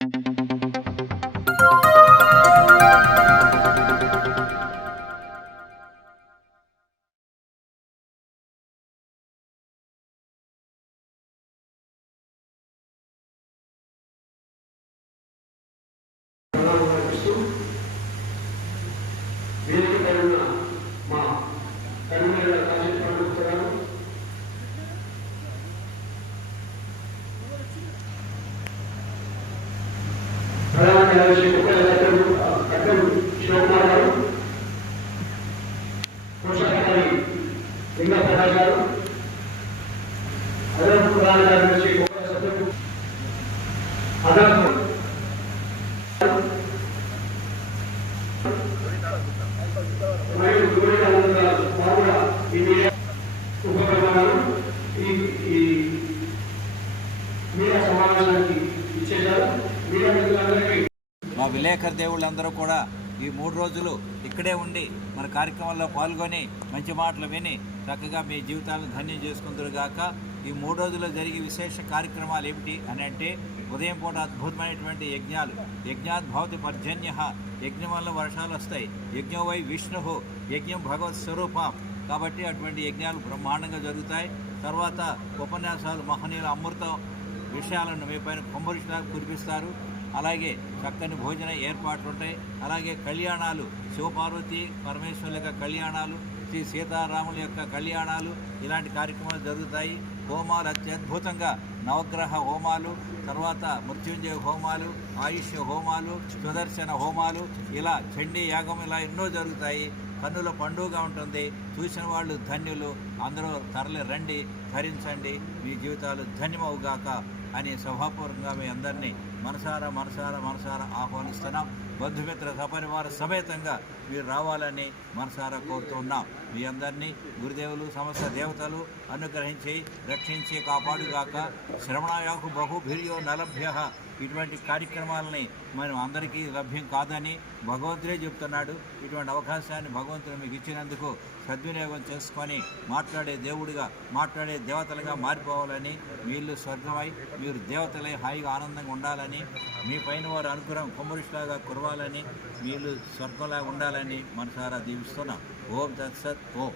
మా విలేకరు దేవుళ్ళందరూ కూడా ఈ 3 రోజులు ఇక్కడే ఉండి మన కార్యక్రమంలో పాల్గొని మంచి మాటలు విని చక్కగా మీ జీవితాలను ధన్యం చేసుకుందరుగాక. ఈ 3 రోజుల్లో జరిగే విశేష కార్యక్రమాలు ఏమిటి అని అంటే, ఉదయం పూట అద్భుతమైనటువంటి యజ్ఞాలు. యజ్ఞాత్ భవతి పర్జన్య, యజ్ఞం వల్ల వర్షాలు వస్తాయి. యజ్ఞం వై విష్ణు, యజ్ఞం భగవత్ స్వరూపం. కాబట్టి అటువంటి యజ్ఞాలు బ్రహ్మాండంగా జరుగుతాయి. తర్వాత ఉపన్యాసాలు, మహనీయుల అమృతం విషయాలను మీ పైన కుంభరిష్లా కురిపిస్తారు. అలాగే చక్కని భోజన ఏర్పాట్లు ఉంటాయి. అలాగే కళ్యాణాలు, శివపార్వతి పరమేశ్వరుల యొక్క కళ్యాణాలు, శ్రీ సీతారాముల యొక్క కళ్యాణాలు, ఇలాంటి కార్యక్రమాలు జరుగుతాయి. హోమాలు అత్యద్భుతంగా, నవగ్రహ హోమాలు, తర్వాత మృత్యుంజయ హోమాలు, ఆయుష్ హోమాలు, సుదర్శన హోమాలు, ఇలా చండీ యాగం, ఇలా ఎన్నో జరుగుతాయి. కన్నుల పండుగ ఉంటుంది. చూసిన వాళ్ళు ధన్యులు. అందరూ తరలి రండి, ధరించండి, మీ జీవితాలు ధన్యమవుగాక అని సభాపూర్వకంగా మీ అందరినీ మనసారా మనసారా మనసారా ఆహ్వానిస్తున్నాం. బంధుమిత్ర సపరివార సమేతంగా మీరు రావాలని మనసారా కోరుతున్నాం. మీ అందరినీ గురుదేవులు, సమస్త దేవతలు అనుగ్రహించి రక్షించి కాపాడుగాక. శ్రవణాయాకు బహుభిర్యో నలభ్య. ఇటువంటి కార్యక్రమాలని మనం అందరికీ లభ్యం కాదని భగవంతుడే చెప్తున్నాడు. ఇటువంటి అవకాశాన్ని భగవంతుడు మీకు ఇచ్చినందుకు సద్వినియోగం చేసుకొని మాట్లాడే దేవుడిగా, మాట్లాడే దేవతలుగా మారిపోవాలని, మీ ఇల్లు స్వర్గమై మీరు దేవతలై హాయిగా ఆనందంగా ఉండాలని, మీ పైన వారు అనుగ్రహం కుమ్మరిష్లాగా కురవాలని, మీ ఇల్లు స్వర్గంలాగా ఉండాలని మనసారా దీవిస్తున్నాం. ఓం తత్సత్. ఓం.